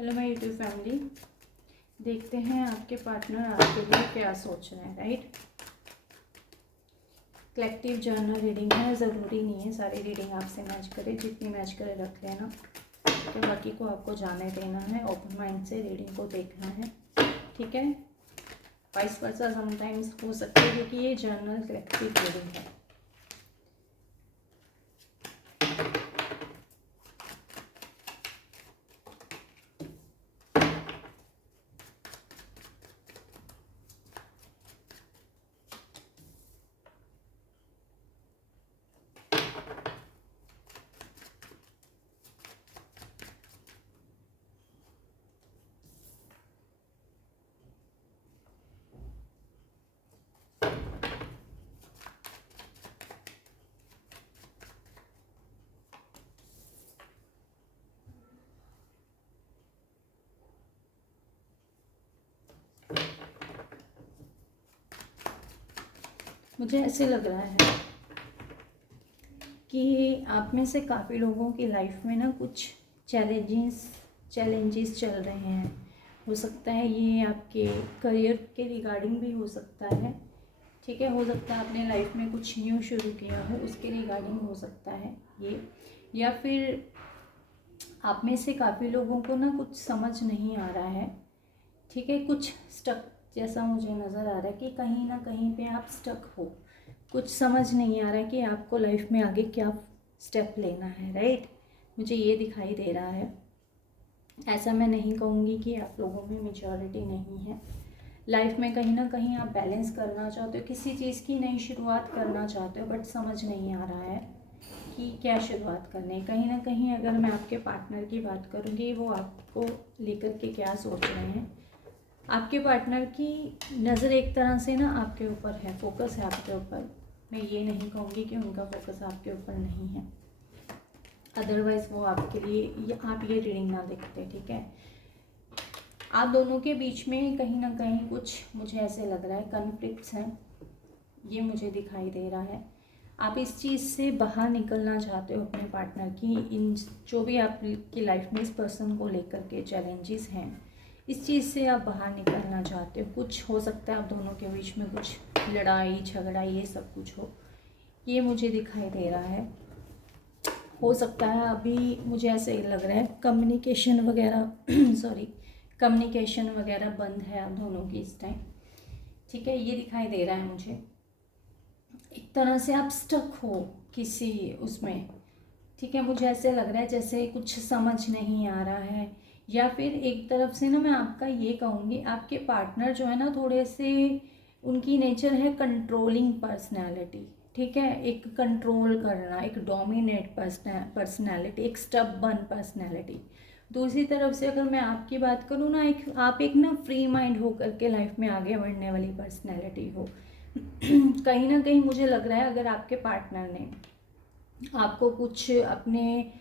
Hello my YouTube family, देखते हैं आपके पार्टनर आपके लिए क्या सोच रहे हैं। राइट, कलेक्टिव जर्नल रीडिंग है, ज़रूरी नहीं है सारी रीडिंग आपसे मैच करे, जितनी मैच करे रख लेना, तो बाकी को आपको जाने देना है। ओपन माइंड से रीडिंग को देखना है, ठीक है। वाइस वर्सा समटाइम्स हो सकता है क्योंकि ये जर्नल कलेक्टिव रीडिंग है। मुझे ऐसे लग रहा है कि आप में से काफ़ी लोगों की लाइफ में ना कुछ चैलेंजेस चल रहे हैं। हो सकता है ये आपके करियर के रिगार्डिंग भी हो सकता है, ठीक है। हो सकता है आपने लाइफ में कुछ न्यू शुरू किया हो, उसके रिगार्डिंग हो सकता है ये, या फिर आप में से काफ़ी लोगों को ना कुछ समझ नहीं आ रहा है, ठीक है। कुछ स्टक जैसा मुझे नज़र आ रहा है कि कहीं ना कहीं पे आप स्टक हो, कुछ समझ नहीं आ रहा है कि आपको लाइफ में आगे क्या स्टेप लेना है। राइट, मुझे ये दिखाई दे रहा है। ऐसा मैं नहीं कहूँगी कि आप लोगों में मेच्योरिटी नहीं है। लाइफ में कहीं ना कहीं आप बैलेंस करना चाहते हो, किसी चीज़ की नई शुरुआत करना चाहते हो, बट समझ नहीं आ रहा है कि क्या शुरुआत करनी है। कहीं ना कहीं अगर मैं आपके पार्टनर की बात करूँगी, वो आपको लेकर के क्या सोच रहे हैं। आपके पार्टनर की नज़र एक तरह से ना आपके ऊपर है, फोकस है आपके ऊपर। मैं ये नहीं कहूँगी कि उनका फोकस आपके ऊपर नहीं है, अदरवाइज़ वो आपके लिए आप ये रीडिंग ना देखते, ठीक है। आप दोनों के बीच में कहीं ना कहीं कुछ मुझे ऐसे लग रहा है कॉन्फ्लिक्ट्स हैं, ये मुझे दिखाई दे रहा है। आप इस चीज़ से बाहर निकलना चाहते हो अपने पार्टनर की, इन जो भी आपकी लाइफ में इस पर्सन को लेकर के चैलेंजेस हैं, इस चीज़ से आप बाहर निकलना चाहते हो। कुछ हो सकता है आप दोनों के बीच में कुछ लड़ाई झगड़ा ये सब कुछ हो, ये मुझे दिखाई दे रहा है। हो सकता है अभी मुझे ऐसे लग रहा है कम्युनिकेशन वगैरह कम्युनिकेशन वगैरह बंद है आप दोनों की इस टाइम, ठीक है। ये दिखाई दे रहा है मुझे, एक तरह से आप स्टक हो किसी उसमें, ठीक है। मुझे ऐसे लग रहा है जैसे कुछ समझ नहीं आ रहा है, या फिर एक तरफ से ना मैं आपका ये कहूँगी, आपके पार्टनर जो है ना थोड़े से उनकी नेचर है कंट्रोलिंग पर्सनैलिटी, ठीक है। एक कंट्रोल करना, एक डोमिनेट पर्सनैलिटी, एक स्टबर्न पर्सनैलिटी। दूसरी तरफ से अगर मैं आपकी बात करूँ ना, आप एक ना फ्री माइंड होकर के लाइफ में आगे बढ़ने वाली पर्सनैलिटी हो। कहीं ना कहीं मुझे लग रहा है अगर आपके पार्टनर ने आपको कुछ अपने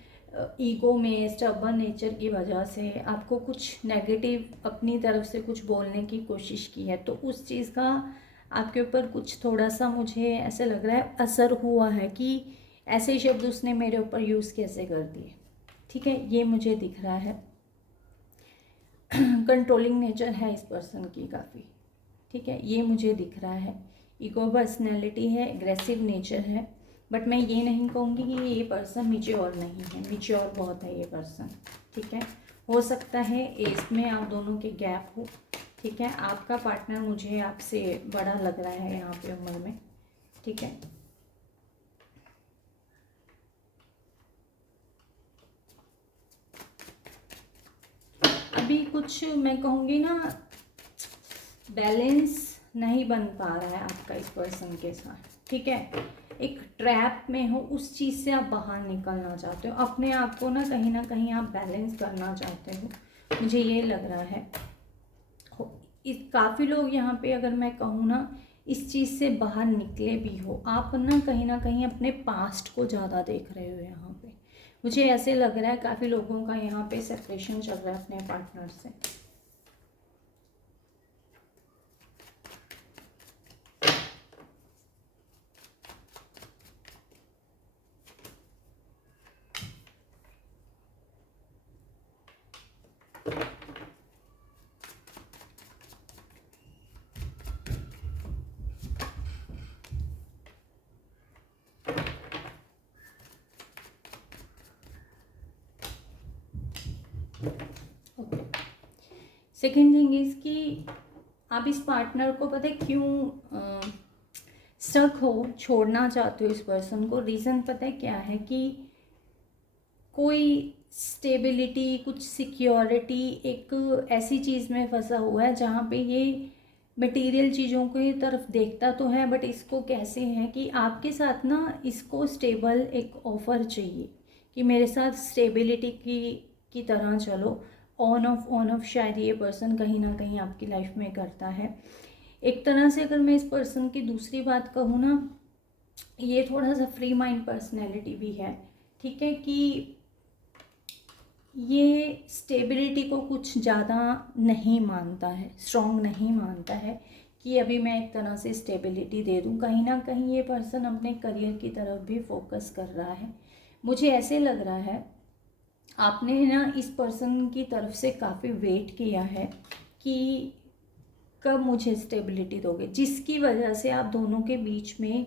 ईगो में स्टबर्न नेचर की वजह से आपको कुछ नेगेटिव अपनी तरफ से कुछ बोलने की कोशिश की है, तो उस चीज़ का आपके ऊपर कुछ थोड़ा सा मुझे ऐसे लग रहा है असर हुआ है कि ऐसे शब्द उसने मेरे ऊपर यूज़ कैसे कर दिए, ठीक है। ये मुझे दिख रहा है कंट्रोलिंग नेचर है इस पर्सन की काफ़ी, ठीक है। ये मुझे दिख रहा है, ईगो पर्सनैलिटी है, एग्रेसिव नेचर है, बट मैं ये नहीं कहूँगी कि ये पर्सन मैच्योर नहीं है, मैच्योर बहुत है ये पर्सन, ठीक है। हो सकता है एज में आप दोनों के गैप हो, ठीक है। आपका पार्टनर मुझे आपसे बड़ा लग रहा है यहाँ पे उम्र में, ठीक है। अभी कुछ मैं कहूँगी ना बैलेंस नहीं बन पा रहा है आपका इस पर्सन के साथ, ठीक है। एक ट्रैप में हो, उस चीज़ से आप बाहर निकलना चाहते हो, अपने आप को ना कहीं आप बैलेंस करना चाहते हो, मुझे ये लग रहा है। काफ़ी लोग यहाँ पे अगर मैं कहूँ ना इस चीज़ से बाहर निकले भी हो, आप ना कहीं अपने पास्ट को ज़्यादा देख रहे हो यहाँ पे, मुझे ऐसे लग रहा है। काफ़ी लोगों का यहाँ पे सेपरेशन चल रहा है अपने पार्टनर से, सेकेंड थिंग इज़ कि आप इस पार्टनर को पता है क्यों स्टक हो, छोड़ना चाहते हो इस पर्सन को। रीज़न पता है क्या है कि कोई स्टेबिलिटी, कुछ सिक्योरिटी, एक ऐसी चीज़ में फंसा हुआ है जहाँ पे ये मटेरियल चीज़ों की तरफ देखता तो है, बट इसको कैसे है कि आपके साथ ना इसको स्टेबल एक ऑफ़र चाहिए कि मेरे साथ स्टेबिलिटी की तरह चलो। ऑन ऑफ शायद ये पर्सन कहीं ना कहीं आपकी लाइफ में करता है। एक तरह से अगर मैं इस पर्सन की दूसरी बात कहूँ ना, ये थोड़ा सा फ्री माइंड पर्सनैलिटी भी है, ठीक है, कि ये स्टेबिलिटी को कुछ ज़्यादा नहीं मानता है, स्ट्रॉन्ग नहीं मानता है कि अभी मैं एक तरह से स्टेबिलिटी दे दूँ। कहीं ना कहीं ये पर्सन अपने करियर की तरफ भी फोकस कर रहा है। मुझे ऐसे लग रहा है आपने ना इस पर्सन की तरफ से काफ़ी वेट किया है कि कब मुझे स्टेबिलिटी दोगे, जिसकी वजह से आप दोनों के बीच में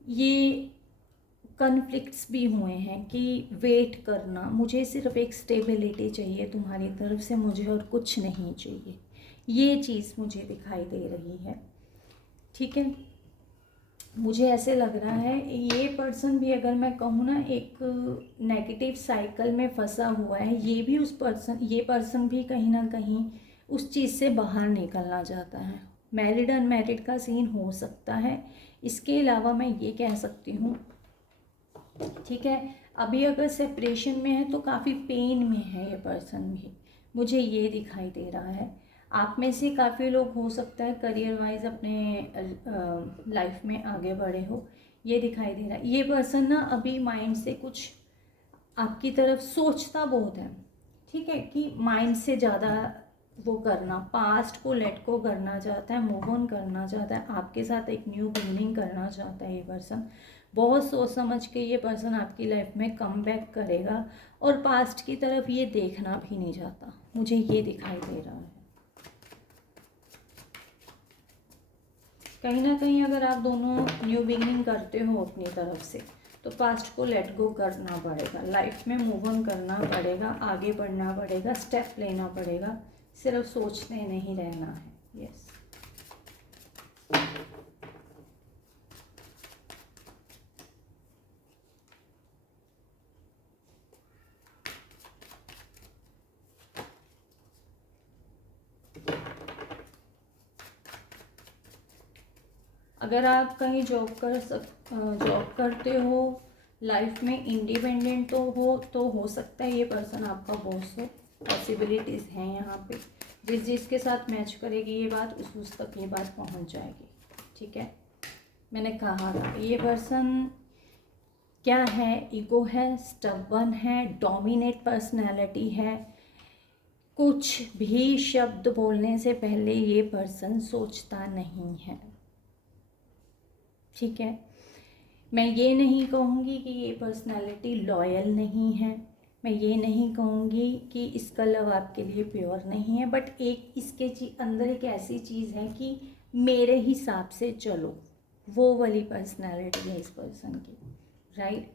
ये कन्फ्लिक्ट्स भी हुए हैं कि वेट करना, मुझे सिर्फ एक स्टेबिलिटी चाहिए तुम्हारी तरफ से, मुझे और कुछ नहीं चाहिए। ये चीज़ मुझे दिखाई दे रही है, ठीक है। मुझे ऐसे लग रहा है ये पर्सन भी, अगर मैं कहूँ ना, एक नेगेटिव साइकिल में फंसा हुआ है। ये पर्सन भी कहीं ना कहीं उस चीज़ से बाहर निकलना चाहता है। मैरिड अनमैरिड का सीन हो सकता है। इसके अलावा मैं ये कह सकती हूँ, ठीक है, अभी अगर सेपरेशन में है तो काफ़ी पेन में है ये पर्सन भी, मुझे ये दिखाई दे रहा है। आप में से काफ़ी लोग हो सकता है करियर वाइज अपने लाइफ में आगे बढ़े हो, ये दिखाई दे रहा है। ये पर्सन ना अभी माइंड से कुछ आपकी तरफ सोचता बहुत है, ठीक है, कि माइंड से ज़्यादा वो करना, पास्ट को लेट को करना चाहता है, मूव ऑन करना चाहता है, आपके साथ एक न्यू बिगिनिंग करना चाहता है। ये पर्सन बहुत सोच समझ के ये पर्सन आपकी लाइफ में कम बैक करेगा और पास्ट की तरफ ये देखना भी नहीं चाहता, मुझे ये दिखाई दे रहा है। कहीं ना कहीं अगर आप दोनों न्यू बिगिनिंग करते हो अपनी तरफ से, तो पास्ट को लेट गो करना पड़ेगा, लाइफ में मूव ऑन करना पड़ेगा, आगे बढ़ना पड़ेगा, स्टेप लेना पड़ेगा, सिर्फ सोचते नहीं रहना है। यस, अगर आप कहीं जॉब करते हो, लाइफ में इंडिपेंडेंट तो हो सकता है ये पर्सन आपका बॉस हो, पॉसिबिलिटीज़ हैं यहाँ पे। जिसके साथ मैच करेगी ये बात, उस तक ये बात पहुँच जाएगी, ठीक है। मैंने कहा था ये पर्सन क्या है, ईगो है, स्टबर्न है, डोमिनेट पर्सनैलिटी है। कुछ भी शब्द बोलने से पहले ये पर्सन सोचता नहीं है, ठीक है। मैं ये नहीं कहूँगी कि ये पर्सनालिटी लॉयल नहीं है, मैं ये नहीं कहूँगी कि इसका लव आपके लिए प्योर नहीं है, बट एक इसके अंदर एक ऐसी चीज़ है कि मेरे हिसाब से चलो, वो वाली पर्सनालिटी है इस पर्सन की, राइट।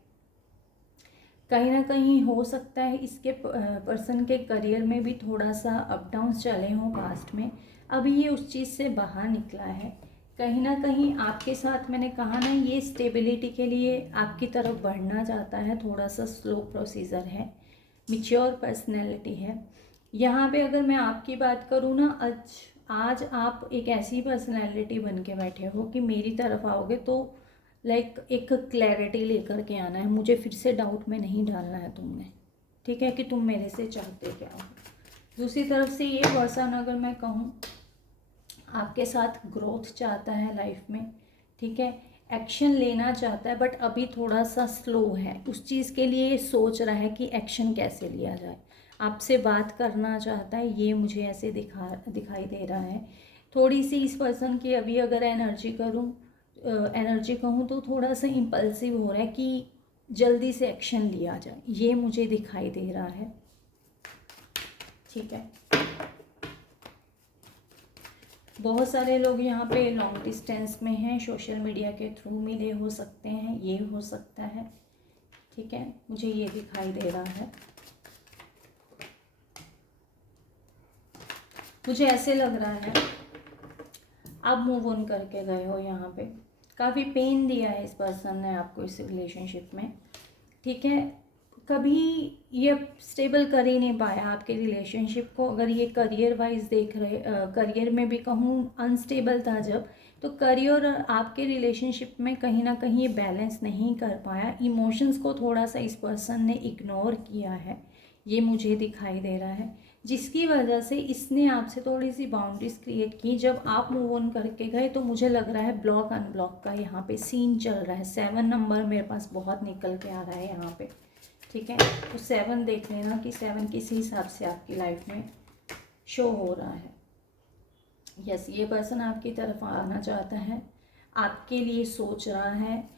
कहीं ना कहीं हो सकता है इसके पर्सन के करियर में भी थोड़ा सा अप डाउन्स चले हों पास्ट में, अभी ये उस चीज़ से बाहर निकला है। कहीं ना कहीं आपके साथ, मैंने कहा ना, ये स्टेबिलिटी के लिए आपकी तरफ बढ़ना चाहता है, थोड़ा सा स्लो प्रोसीजर है, मिच्योर पर्सनैलिटी है। यहाँ पे अगर मैं आपकी बात करूँ ना, आज आप एक ऐसी पर्सनैलिटी बन के बैठे हो कि मेरी तरफ आओगे तो लाइक एक क्लैरिटी लेकर के आना है, मुझे फिर से डाउट में नहीं डालना है तुमने, ठीक है, कि तुम मेरे से चाहते क्या हो। दूसरी तरफ से ये पर्सन, अगर मैं कहूँ, आपके साथ ग्रोथ चाहता है लाइफ में, ठीक है, एक्शन लेना चाहता है, बट अभी थोड़ा सा स्लो है, उस चीज़ के लिए सोच रहा है कि एक्शन कैसे लिया जाए। आपसे बात करना चाहता है, ये मुझे ऐसे दिखाई दे रहा है। थोड़ी सी इस पर्सन की अभी अगर एनर्जी कहूँ तो थोड़ा सा इम्पल्सिव हो रहा है कि जल्दी से एक्शन लिया जाए, ये मुझे दिखाई दे रहा है, ठीक है। बहुत सारे लोग यहाँ पे लॉन्ग डिस्टेंस में हैं, सोशल मीडिया के थ्रू मिले हो सकते हैं, ये हो सकता है, ठीक है, मुझे ये दिखाई दे रहा है। मुझे ऐसे लग रहा है आप मूव ऑन करके गए हो। यहाँ पे काफ़ी पेन दिया है इस पर्सन ने आपको इस रिलेशनशिप में, ठीक है। कभी ये स्टेबल कर ही नहीं पाया आपके रिलेशनशिप को। अगर ये करियर वाइज देख रहे, करियर में भी कहूँ अनस्टेबल था जब, तो करियर और आपके रिलेशनशिप में कहीं ना कहीं ये बैलेंस नहीं कर पाया। इमोशंस को थोड़ा सा इस पर्सन ने इग्नोर किया है, ये मुझे दिखाई दे रहा है, जिसकी वजह से इसने आपसे थोड़ी सी बाउंड्रीज क्रिएट की। जब आप मूव ऑन करके गए तो मुझे लग रहा है ब्लॉक अनब्लॉक का यहाँ पे सीन चल रहा है। 7 नंबर मेरे पास बहुत निकल के आ रहा है यहाँ पे, ठीक है। तो 7 देख लेना कि 7 किस हिसाब से आपकी लाइफ में शो हो रहा है। यस, ये पर्सन आपकी तरफ आना चाहता है, आपके लिए सोच रहा है,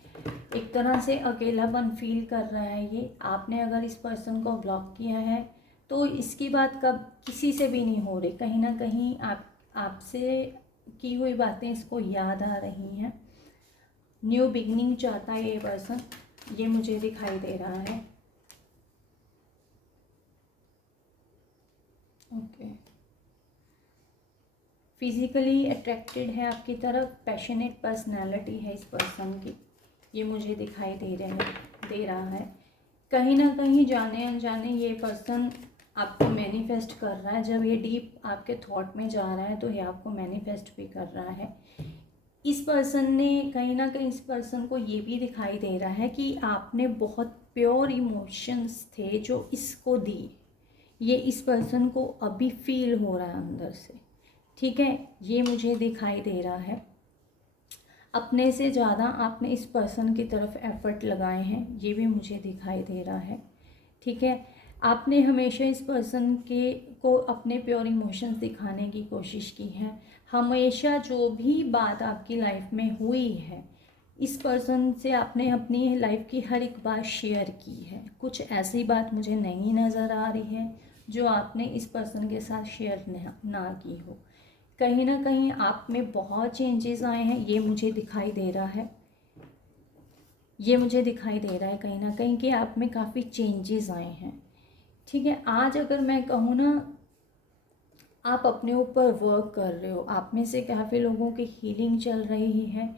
एक तरह से अकेलापन फील कर रहा है ये। आपने अगर इस पर्सन को ब्लॉक किया है तो इसकी बात कब किसी से भी नहीं हो रही, कहीं ना कहीं आपसे की हुई बातें इसको याद आ रही हैं। न्यू बिगनिंग चाहता है ये पर्सन, ये मुझे दिखाई दे रहा है। ओके, फिजिकली अट्रैक्टेड है आपकी तरफ, पैशनेट पर्सनैलिटी है इस पर्सन की, ये मुझे दिखाई दे रहा है। कहीं ना कहीं जाने अनजाने ये पर्सन आपको मैनिफेस्ट कर रहा है। जब ये डीप आपके थॉट में जा रहा है तो ये आपको मैनिफेस्ट भी कर रहा है। इस पर्सन ने कहीं ना कहीं इस पर्सन को ये भी दिखाई दे रहा है कि आपने बहुत प्योर इमोशंस थे जो इसको दिए, ये इस पर्सन को अभी फील हो रहा है अंदर से, ठीक है। ये मुझे दिखाई दे रहा है। अपने से ज़्यादा आपने इस पर्सन की तरफ एफर्ट लगाए हैं, ये भी मुझे दिखाई दे रहा है, ठीक है। आपने हमेशा इस पर्सन को अपने प्योर इमोशंस दिखाने की कोशिश की है। हमेशा जो भी बात आपकी लाइफ में हुई है इस पर्सन से आपने अपनी लाइफ की हर एक बात शेयर की है। कुछ ऐसी बात मुझे नहीं नज़र आ रही है जो आपने इस पर्सन के साथ शेयर ना की हो। कहीं ना कहीं आप में बहुत चेंजेस आए हैं, ये मुझे दिखाई दे रहा है। ये मुझे दिखाई दे रहा है कहीं ना कहीं कि आप में काफ़ी चेंजेस आए हैं, ठीक है। आज अगर मैं कहूँ ना, आप अपने ऊपर वर्क कर रहे हो, आप में से काफ़ी लोगों की हीलिंग चल रही है।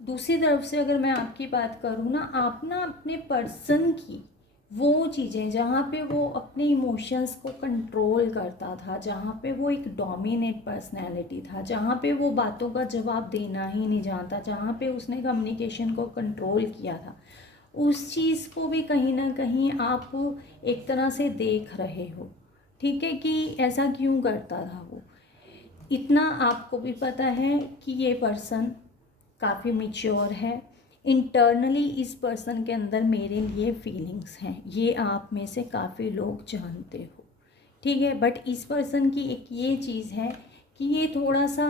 दूसरी तरफ से अगर मैं आपकी बात करूँ ना, आप ना अपने पर्सन की वो चीज़ें जहाँ पे वो अपने इमोशंस को कंट्रोल करता था, जहाँ पे वो एक डोमिनेट पर्सनैलिटी था, जहाँ पे वो बातों का जवाब देना ही नहीं जानता, जहाँ पे उसने कम्युनिकेशन को कंट्रोल किया था, उस चीज़ को भी कहीं ना कहीं आप एक तरह से देख रहे हो, ठीक है, कि ऐसा क्यों करता था वो। इतना आपको भी पता है कि ये पर्सन काफ़ी मैच्योर है। इंटरनली इस पर्सन के अंदर मेरे लिए फीलिंग्स हैं, ये आप में से काफ़ी लोग जानते हो, ठीक है। बट इस पर्सन की एक ये चीज़ है कि ये थोड़ा सा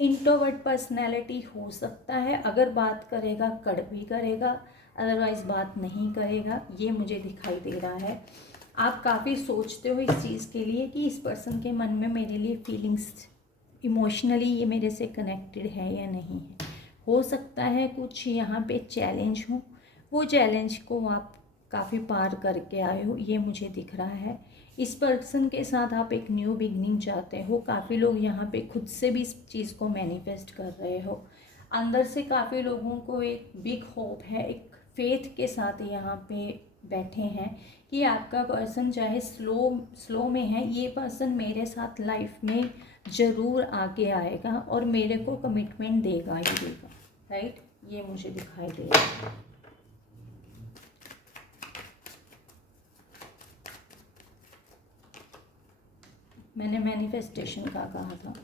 इंट्रोवर्ट पर्सनैलिटी हो सकता है। अगर बात करेगा कड़वी करेगा, अदरवाइज़ बात नहीं करेगा, ये मुझे दिखाई दे रहा है। आप काफ़ी सोचते हो इस चीज़ के लिए कि इस पर्सन के मन में मेरे लिए फीलिंग्स, इमोशनली ये मेरे से कनेक्टेड है या नहीं है। हो सकता है कुछ यहाँ पे चैलेंज हो, वो चैलेंज को आप काफ़ी पार करके आए हो, ये मुझे दिख रहा है। इस पर्सन के साथ आप एक न्यू बिगनिंग चाहते हो। काफ़ी लोग यहाँ पे खुद से भी इस चीज़ को मैनिफेस्ट कर रहे हो। अंदर से काफ़ी लोगों को एक बिग होप है, एक फेथ के साथ यहाँ पे बैठे हैं कि आपका पर्सन चाहे स्लो में है, ये पर्सन मेरे साथ लाइफ में ज़रूर आगे आएगा और मेरे को कमिटमेंट देगा ही देगा, राइट। ये मुझे दिखाई दे रहा है। मैंने मैनिफेस्टेशन का कहा था।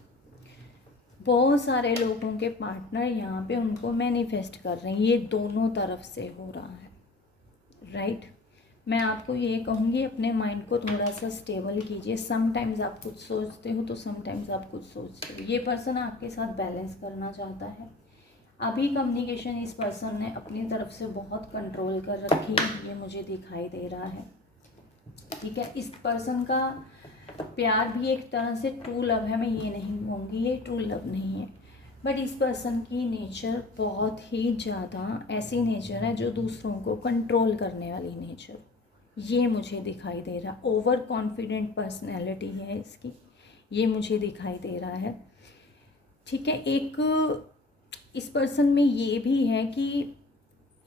बहुत सारे लोगों के पार्टनर यहाँ पे उनको मैनिफेस्ट कर रहे हैं, ये दोनों तरफ से हो रहा है, राइट। मैं आपको ये कहूँगी अपने माइंड को थोड़ा सा स्टेबल कीजिए। समटाइम्स आप कुछ सोचते हो तो समटाइम्स आप कुछ सोचते हो। ये पर्सन आपके साथ बैलेंस करना चाहता है। अभी कम्युनिकेशन इस पर्सन ने अपनी तरफ से बहुत कंट्रोल कर रखी है, ये मुझे दिखाई दे रहा है, ठीक है। इस पर्सन का प्यार भी एक तरह से ट्रू लव है, मैं ये नहीं कहूँगी ये ट्रू लव नहीं है, बट इस पर्सन की नेचर बहुत ही ज़्यादा ऐसी नेचर है जो दूसरों को कंट्रोल करने वाली नेचर, ये मुझे दिखाई दे रहा। ओवर कॉन्फिडेंट पर्सनैलिटी है इसकी, ये मुझे दिखाई दे रहा है। ठीक है, एक इस पर्सन में ये भी है कि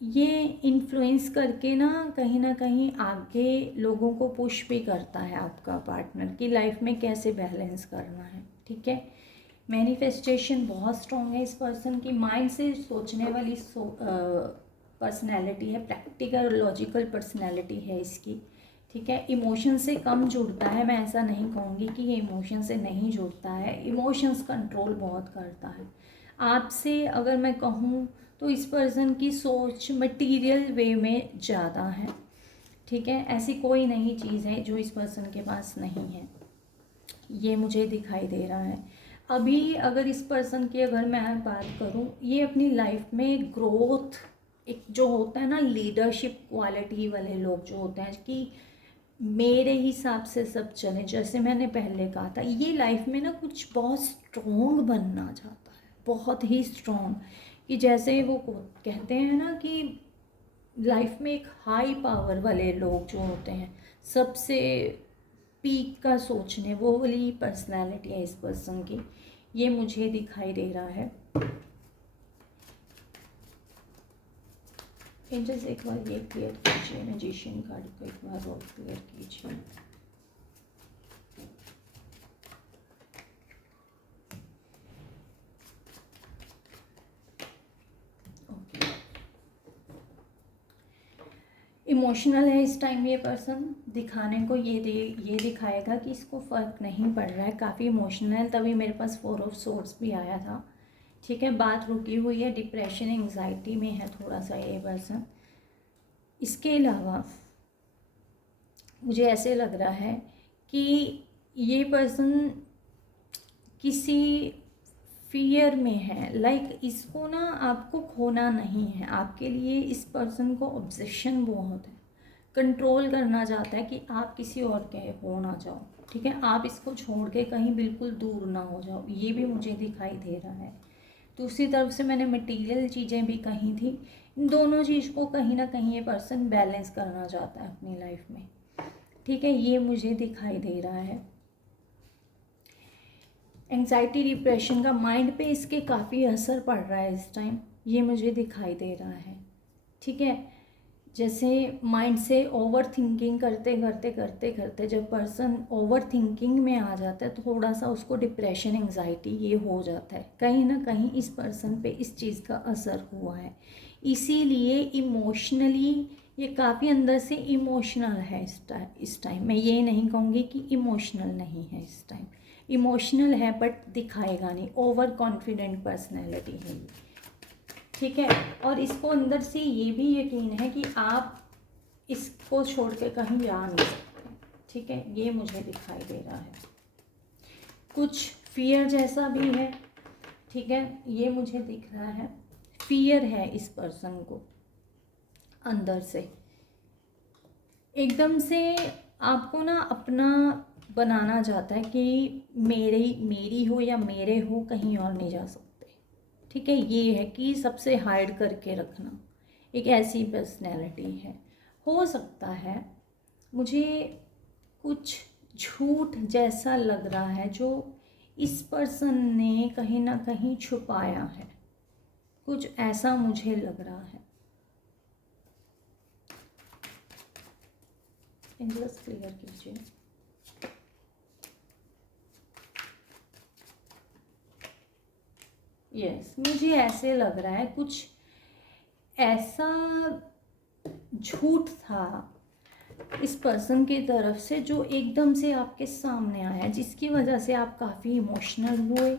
ये इन्फ्लुएंस करके ना कहीं आगे लोगों को पुश भी करता है आपका पार्टनर की लाइफ में कैसे बैलेंस करना है। ठीक है, मैनिफेस्टेशन बहुत स्ट्रॉन्ग है इस पर्सन की, माइंड से सोचने वाली पर्सनैलिटी है, प्रैक्टिकल लॉजिकल पर्सनैलिटी है इसकी। ठीक है, इमोशन से कम जुड़ता है, मैं ऐसा नहीं कहूँगी कि ये इमोशन से नहीं जुड़ता है, इमोशंस कंट्रोल बहुत करता है आपसे। अगर मैं कहूँ तो इस पर्सन की सोच मटेरियल वे में ज़्यादा है। ठीक है, ऐसी कोई नई चीज़ है जो इस पर्सन के पास नहीं है, ये मुझे दिखाई दे रहा है। अभी अगर इस पर्सन की अगर मैं बात करूँ, ये अपनी लाइफ में ग्रोथ, एक जो होता है ना लीडरशिप क्वालिटी वाले लोग जो होते हैं कि मेरे हिसाब से सब चले, जैसे मैंने पहले कहा था, ये लाइफ में ना कुछ बहुत स्ट्रॉन्ग बनना चाहता है, बहुत ही स्ट्रॉन्ग, कि जैसे वो कहते हैं ना कि लाइफ में एक हाई पावर वाले लोग जो होते हैं, सबसे पीक का सोचने, वो वाली पर्सनालिटी है इस पर्सन की, ये मुझे दिखाई दे रहा है। एंजल्स एक बार ये क्लियर कीजिए, मैजिशियन कार्ड को एक बार और क्लियर कीजिए। इमोशनल है इस टाइम ये पर्सन, दिखाने को ये दिखाएगा कि इसको फ़र्क नहीं पड़ रहा है, काफ़ी इमोशनल है, तभी मेरे पास 4 ऑफ सोर्ड्स भी आया था। ठीक है, बात रुकी हुई है, डिप्रेशन एंग्जाइटी में है थोड़ा सा ये पर्सन। इसके अलावा मुझे ऐसे लग रहा है कि ये पर्सन किसी फियर में है, लाइक इसको ना आपको खोना नहीं है, आपके लिए इस पर्सन को ऑब्सेशन बहुत है, कंट्रोल करना चाहता है कि आप किसी और के हो ना जाओ। ठीक है, आप इसको छोड़ के कहीं बिल्कुल दूर ना हो जाओ, ये भी मुझे दिखाई दे रहा है। दूसरी तरफ से मैंने मटेरियल चीज़ें भी कही थी, इन दोनों चीज़ को कहीं ना कहीं ये पर्सन बैलेंस करना चाहता है अपनी लाइफ में। ठीक है, ये मुझे दिखाई दे रहा है। एंग्जाइटी डिप्रेशन का माइंड पे इसके काफ़ी असर पड़ रहा है इस टाइम, ये मुझे दिखाई दे रहा है। ठीक है, जैसे माइंड से ओवर थिंकिंग करते करते करते करते जब पर्सन ओवर थिंकिंग में आ जाता है, थोड़ा सा उसको डिप्रेशन एंग्जाइटी ये हो जाता है, कहीं ना कहीं इस पर्सन पे इस चीज़ का असर हुआ है, इसीलिए इमोशनली ये काफ़ी अंदर से इमोशनल है इस टाइम। मैं ये नहीं कहूँगी कि इमोशनल नहीं है इस टाइम, इमोशनल है बट दिखाएगा नहीं, ओवर कॉन्फिडेंट पर्सनैलिटी है ये। ठीक है, और इसको अंदर से ये भी यकीन है कि आप इसको छोड़ के कहीं जा नहीं सकते। ठीक है, ये मुझे दिखाई दे रहा है, कुछ फियर जैसा भी है। ठीक है, ये मुझे दिख रहा है, फियर है इस पर्सन को अंदर से, एकदम से आपको ना अपना बनाना चाहता है कि मेरी हो या मेरे हो, कहीं और नहीं जा सकते। ठीक है, ये है कि सबसे हाइड करके रखना, एक ऐसी पर्सनैलिटी है। हो सकता है मुझे कुछ झूठ जैसा लग रहा है जो इस पर्सन ने कहीं ना कहीं छुपाया है, कुछ ऐसा मुझे लग रहा है। एंजल्स क्लियर कीजिए। यस, मुझे ऐसे लग रहा है कुछ ऐसा झूठ था इस पर्सन की तरफ से जो एकदम से आपके सामने आया, जिसकी वजह से आप काफ़ी इमोशनल हुए,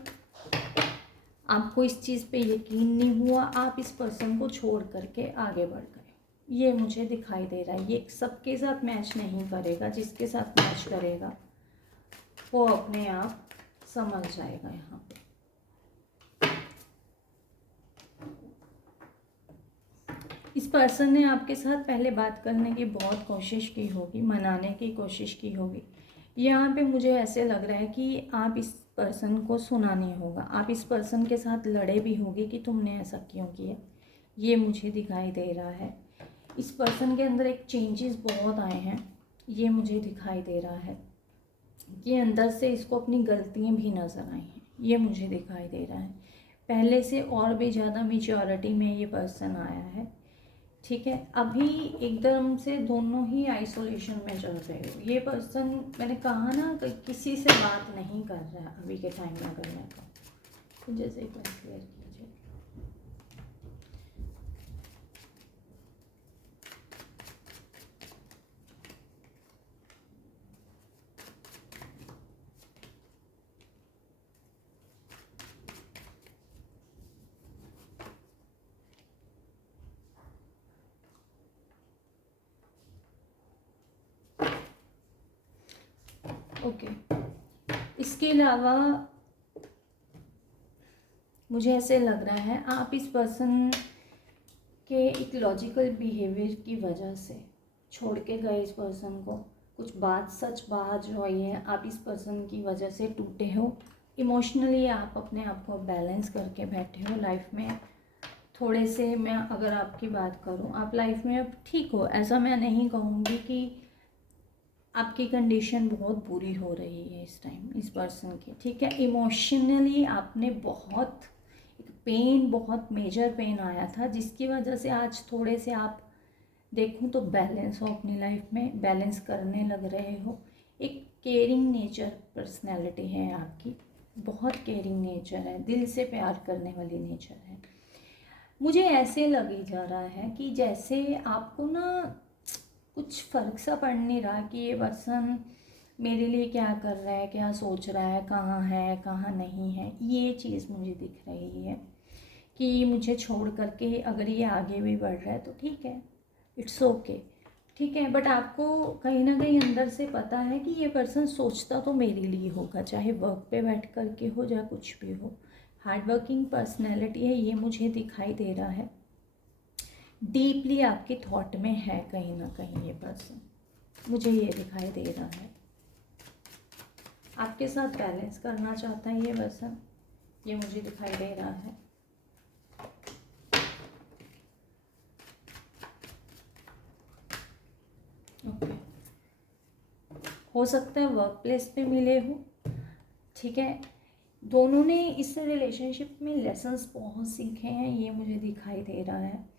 आपको इस चीज़ पे यकीन नहीं हुआ, आप इस पर्सन को छोड़ करके आगे बढ़ गए, ये मुझे दिखाई दे रहा है। ये सबके साथ मैच नहीं करेगा, जिसके साथ मैच करेगा वो अपने आप समझ जाएगा। यहाँ पे इस पर्सन ने आपके साथ पहले बात करने की बहुत कोशिश की होगी, मनाने की कोशिश की होगी। यहाँ पे मुझे ऐसे लग रहा है कि आप इस पर्सन को सुना नहीं होगा, आप इस पर्सन के साथ लड़े भी होंगे कि तुमने ऐसा क्यों किया, ये मुझे दिखाई दे रहा है। इस पर्सन के अंदर एक चेंजेस बहुत आए हैं, ये मुझे दिखाई दे रहा है। कि अंदर से इसको अपनी गलतियाँ भी नज़र आई हैं, ये मुझे दिखाई दे रहा है। पहले से और भी ज़्यादा मैच्योरिटी में ये पर्सन आया है, ठीक है। अभी एकदम से दोनों ही आइसोलेशन में चल रहे हो। ये पर्सन, मैंने कहा ना कि किसी से बात नहीं कर रहा है अभी के टाइम में, अगर मैं कहूँ तो जैसे एक बार क्लियर कीजिए। ओके, इसके अलावा मुझे ऐसे लग रहा है आप इस पर्सन के एक लॉजिकल बिहेवियर की वजह से छोड़ के गए इस पर्सन को। कुछ बात सच बात जो आई है, आप इस पर्सन की वजह से टूटे हो। इमोशनली आप अपने आप को बैलेंस करके बैठे हो लाइफ में। थोड़े से, मैं अगर आपकी बात करूं, आप लाइफ में अब ठीक हो, ऐसा मैं नहीं कहूँगी कि आपकी कंडीशन बहुत बुरी हो रही है इस टाइम इस पर्सन की, ठीक है। इमोशनली आपने बहुत पेन, बहुत मेजर पेन आया था, जिसकी वजह से आज थोड़े से आप देखूं तो बैलेंस हो अपनी लाइफ में, बैलेंस करने लग रहे हो। एक केयरिंग नेचर पर्सनैलिटी है आपकी, बहुत केयरिंग नेचर है, दिल से प्यार करने वाली नेचर है। मुझे ऐसे लगे जा रहा है कि जैसे आपको ना कुछ फ़र्क सा पड़ नहीं रहा कि ये पर्सन मेरे लिए क्या कर रहा है, क्या सोच रहा है, कहाँ नहीं है। ये चीज़ मुझे दिख रही है कि मुझे छोड़ करके अगर ये आगे भी बढ़ रहा है तो ठीक है, इट्स ओके, ठीक है। बट आपको कहीं ना कहीं अंदर से पता है कि ये पर्सन सोचता तो मेरे लिए होगा, चाहे वर्क पे बैठ कर के हो या कुछ भी हो। हार्ड वर्किंग पर्सनैलिटी है, ये मुझे दिखाई दे रहा है। डीपली आपके थॉट में है कहीं ना कहीं ये पर्सन, मुझे ये दिखाई दे रहा है। आपके साथ बैलेंस करना चाहता है ये पर्सन, ये मुझे दिखाई दे रहा है। ओके, हो सकता है वर्क प्लेस पे मिले हो, ठीक है। दोनों ने इस रिलेशनशिप में लेसन्स बहुत सीखे हैं, ये मुझे दिखाई दे रहा है।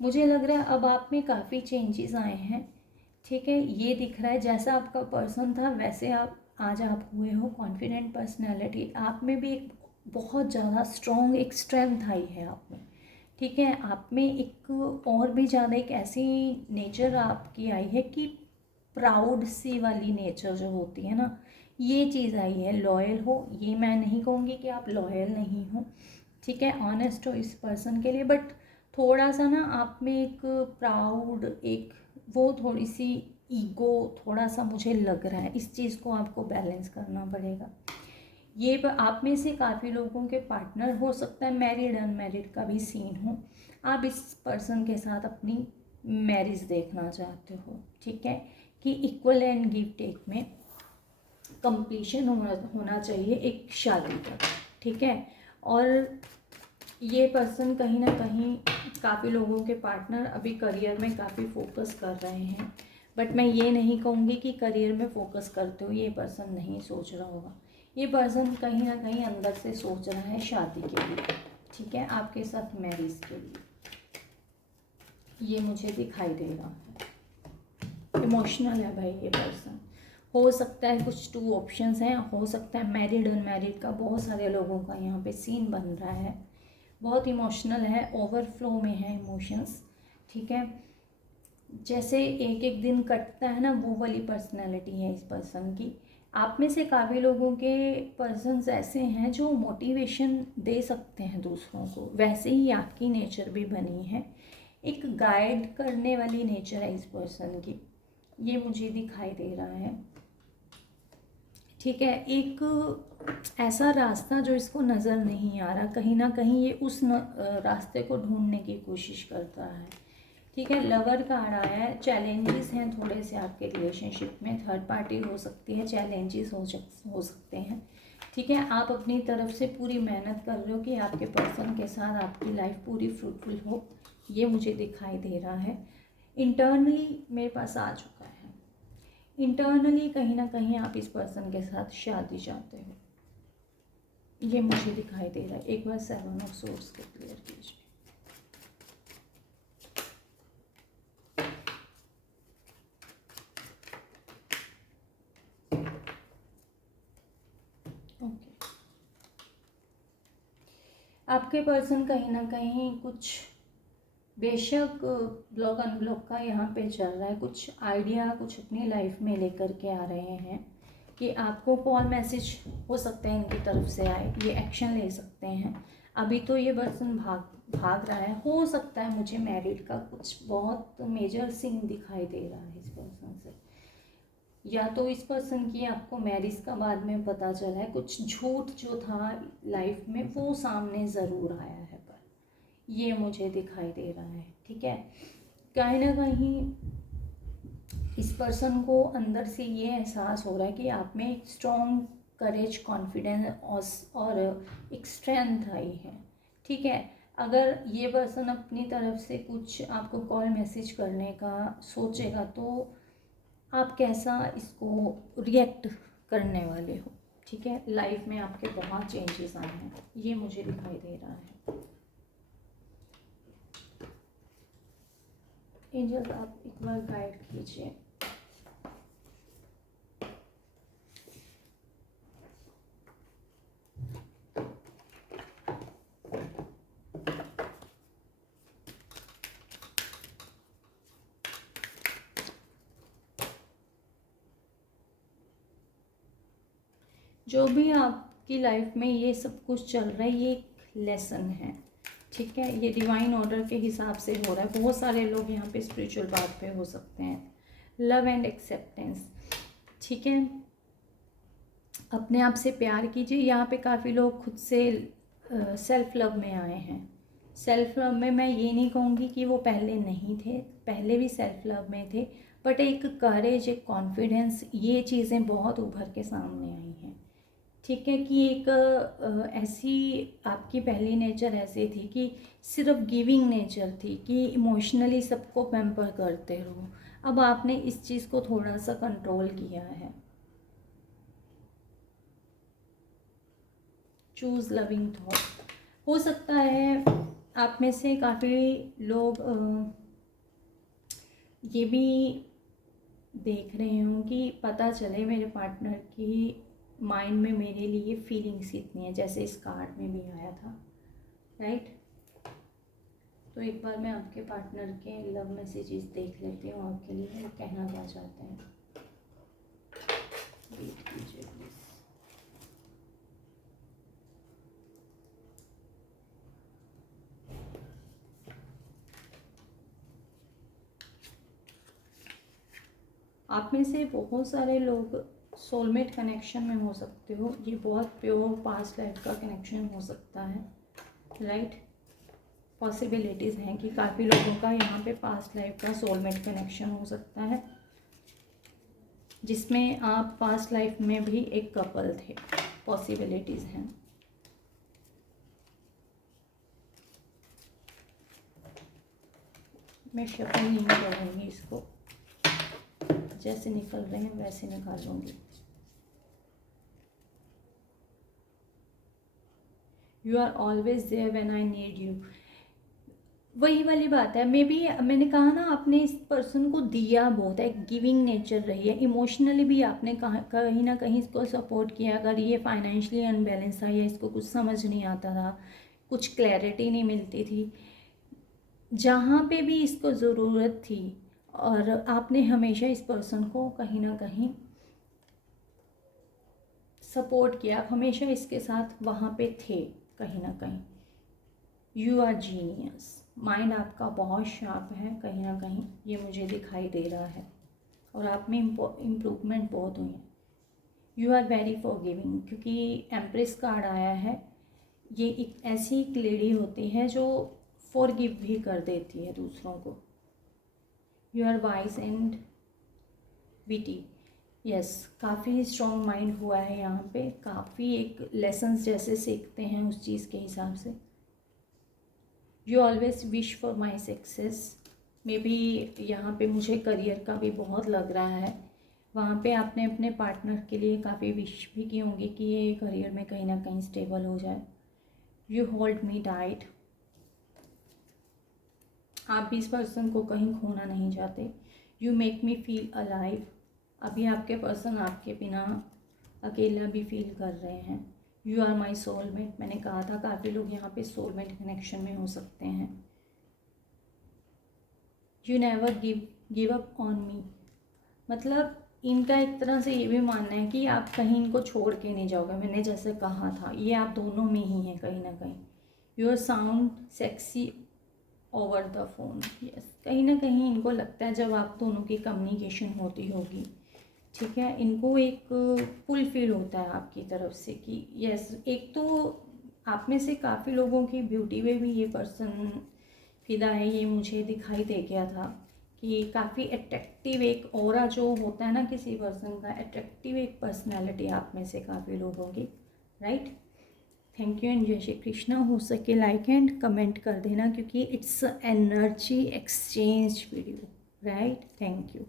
मुझे लग रहा है अब आप में काफ़ी चेंजेस आए हैं, ठीक है। ये दिख रहा है जैसा आपका पर्सन था वैसे आप आज आप हुए हो। कॉन्फिडेंट पर्सनैलिटी आप में भी एक बहुत ज़्यादा स्ट्रॉन्ग एक स्ट्रेंथ आई है आप में, ठीक है। आप में एक और भी ज़्यादा एक ऐसी नेचर आपकी आई है कि प्राउड सी वाली नेचर जो होती है ना, ये चीज़ आई है। लॉयल हो, ये मैं नहीं कहूँगी कि आप लॉयल नहीं हो, ठीक है। ऑनेस्ट हो इस पर्सन के लिए, बट थोड़ा सा ना आप में एक प्राउड, एक वो थोड़ी सी ईगो थोड़ा सा मुझे लग रहा है। इस चीज़ को आपको बैलेंस करना पड़ेगा। ये आप में से काफ़ी लोगों के पार्टनर हो सकता है मैरिड अनमैरिड का भी सीन हो, आप इस पर्सन के साथ अपनी मैरिज देखना चाहते हो, ठीक है। कि इक्वल एंड गिव टेक में कंप्लीशन होना चाहिए एक शादी का, ठीक है। और ये पर्सन कहीं ना कहीं काफ़ी लोगों के पार्टनर अभी करियर में काफ़ी फोकस कर रहे हैं, बट मैं ये नहीं कहूँगी कि करियर में फोकस करते हो ये पर्सन नहीं सोच रहा होगा। ये पर्सन कहीं ना कहीं अंदर से सोच रहा है शादी के लिए, ठीक है, आपके साथ मैरिज के लिए, ये मुझे दिखाई दे रहा है। इमोशनल है भाई ये पर्सन। हो सकता है कुछ टू ऑप्शंस हैं, हो सकता है मैरिड अनमैरिड का, बहुत सारे लोगों का यहाँ पे सीन बन रहा है। बहुत इमोशनल है, ओवरफ्लो में है इमोशंस, ठीक है। जैसे एक एक दिन कटता है ना, वो वाली पर्सनैलिटी है इस पर्सन की। आप में से काफ़ी लोगों के पर्सन्स ऐसे हैं जो मोटिवेशन दे सकते हैं दूसरों को, वैसे ही आपकी नेचर भी बनी है। एक गाइड करने वाली नेचर है इस पर्सन की, ये मुझे दिखाई दे रहा है, ठीक है। एक ऐसा रास्ता जो इसको नज़र नहीं आ रहा, कहीं ना कहीं ये उस रास्ते को ढूंढने की कोशिश करता है, ठीक है। लवर कार्ड आया है, चैलेंजेस हैं थोड़े से आपके रिलेशनशिप में, थर्ड पार्टी हो सकती है, चैलेंजेस हो सकते हैं, ठीक है। आप अपनी तरफ से पूरी मेहनत कर रहे हो कि आपके पर्सन के साथ आपकी लाइफ पूरी फ्रूटफुल हो, ये मुझे दिखाई दे रहा है। इंटरनली मेरे पास आ चुका है, इंटरनली कहीं ना कहीं आप इस पर्सन के साथ शादी चाहते हो, ये मुझे दिखाई दे रहा है। एक बार 7 ऑफ सोर्ड्स को क्लियर कीजिए। ओके, आपके पर्सन कहीं ना कहीं कुछ बेशक ब्लॉक अनब्लॉक का यहाँ पे चल रहा है, कुछ आइडिया कुछ अपनी लाइफ में लेकर के आ रहे हैं कि आपको कॉल मैसेज हो सकता है इनकी तरफ से आए, ये एक्शन ले सकते हैं। अभी तो ये पर्सन भाग रहा है, हो सकता है मुझे मैरिड का कुछ बहुत मेजर सीन दिखाई दे रहा है इस पर्सन से, या तो इस पर्सन की आपको मैरिज का बाद में पता चला है, कुछ झूठ जो था लाइफ में वो सामने ज़रूर आया है, पर ये मुझे दिखाई दे रहा है। ठीक है, कहीं ना कहीं इस पर्सन को अंदर से ये एहसास हो रहा है कि आप में एक स्ट्रॉन्ग करेज, कॉन्फिडेंस और एक स्ट्रेंथ आई है। ठीक है, अगर ये पर्सन अपनी तरफ से कुछ आपको कॉल मैसेज करने का सोचेगा तो आप कैसा इसको रिएक्ट करने वाले हो। ठीक है, लाइफ में आपके बहुत चेंजेस आए हैं, ये मुझे दिखाई दे रहा है। एंजल्स आप एक बार गाइड कीजिए। जो भी आपकी लाइफ में ये सब कुछ चल रहा है, ये एक लेसन है। ठीक है, ये डिवाइन ऑर्डर के हिसाब से हो रहा है। बहुत सारे लोग यहाँ पे स्पिरिचुअल बात पे हो सकते हैं। Love and acceptance. ठीक है, अपने आप से प्यार कीजिए। यहाँ पे काफ़ी लोग खुद से सेल्फ लव में आए हैं। सेल्फ लव में मैं ये नहीं कहूँगी कि वो पहले नहीं थे, पहले भी सेल्फ लव में थे, बट एक करेज, एक कॉन्फिडेंस, ये चीज़ें बहुत उभर के सामने आई हैं। ठीक है, कि एक ऐसी आपकी पहली नेचर ऐसी थी कि सिर्फ गिविंग नेचर थी, कि इमोशनली सबको पैम्पर करते रहो। अब आपने इस चीज़ को थोड़ा सा कंट्रोल किया है। Choose loving thought. हो सकता है आप में से काफ़ी लोग ये भी देख रहे हों कि पता चले मेरे पार्टनर की माइंड में मेरे लिए फीलिंग्स इतनी है, जैसे इस कार्ड में भी आया था, राइट। तो एक बार मैं आपके पार्टनर के लव मैसेजेस देख लेती हूँ आपके लिए, वो कहना क्या चाहते हैं। वेट कीजिए प्लीज़। आप में से बहुत सारे लोग सोलमेट कनेक्शन में हो सकते हो। ये बहुत प्योर पास्ट लाइफ का कनेक्शन हो सकता है, राइट। पॉसिबिलिटीज़ हैं कि काफ़ी लोगों का यहाँ पे पास्ट लाइफ का सोलमेट कनेक्शन हो सकता है, जिसमें आप पास्ट लाइफ में भी एक कपल थे। पॉसिबिलिटीज़ हैं। मैं शफल नहीं करूँगी इसको, जैसे निकल रहे हैं वैसे निकालूंगी। You are always there when I need you. वही वाली बात है। मे बी मैंने कहा ना, आपने इस पर्सन को दिया बहुत है, गिविंग नेचर रही है। इमोशनली भी आपने कहीं ना कहीं इसको सपोर्ट किया। अगर ये फाइनेंशियली अनबैलेंस था या इसको कुछ समझ नहीं आता था, कुछ क्लैरिटी नहीं मिलती थी, जहाँ पे भी इसको ज़रूरत थी, और आपने हमेशा इस पर्सन को कहीं ना कहीं सपोर्ट किया, आप हमेशा इसके साथ वहाँ पे थे कहीं ना कहीं। You are genius. माइंड आपका बहुत शार्प है कहीं ना कहीं, ये मुझे दिखाई दे रहा है, और आप में इम्प्रूवमेंट बहुत हुई है। यू आर वेरी फॉरगिविंग, क्योंकि एम्प्रेस कार्ड आया है। ये एक ऐसी एक लेडी होती है जो फॉरगिव भी कर देती है दूसरों को। You are wise and witty. Yes, काफ़ी स्ट्रॉन्ग माइंड हुआ है यहाँ पे। काफ़ी एक लेसन्स जैसे सीखते हैं उस चीज़ के हिसाब से। You always wish for my success. May be यहाँ पे मुझे करियर का भी बहुत लग रहा है। वहाँ पे आपने अपने पार्टनर के लिए काफ़ी विश भी की होंगी कि ये करियर में कहीं ना कहीं स्टेबल हो जाए। यू होल्ड मी टाइट, आप भी इस पर्सन को कहीं खोना नहीं चाहते। You make me feel alive, अभी आपके पर्सन आपके बिना अकेला भी फील कर रहे हैं। यू आर माई सोलमेट, मैंने कहा था काफ़ी लोग यहाँ पे सोलमेट कनेक्शन में हो सकते हैं। You never give up on me, मतलब इनका एक तरह से ये भी मानना है कि आप कहीं इनको छोड़ के नहीं जाओगे। मैंने जैसे कहा था ये आप दोनों में ही है कहीं ना कहीं। Your sound sexy over the phone, yes, कहीं ना कहीं इनको लगता है जब आप दोनों की कम्युनिकेशन होती होगी, ठीक है, इनको एक पुल फील होता है आपकी तरफ से कि यस, एक तो आप में से काफ़ी लोगों की ब्यूटी में भी ये पर्सन फिदा है। ये मुझे दिखाई दे गया था कि काफ़ी अट्रैक्टिव एक ऑरा जो होता है ना किसी पर्सन का, अट्रैक्टिव एक पर्सनैलिटी आप में से काफ़ी लोगों की, राइट। थैंक यू एंड जय श्री कृष्णा। हो सके लाइक एंड कमेंट कर देना क्योंकि it's energy exchange video, right. Thank you.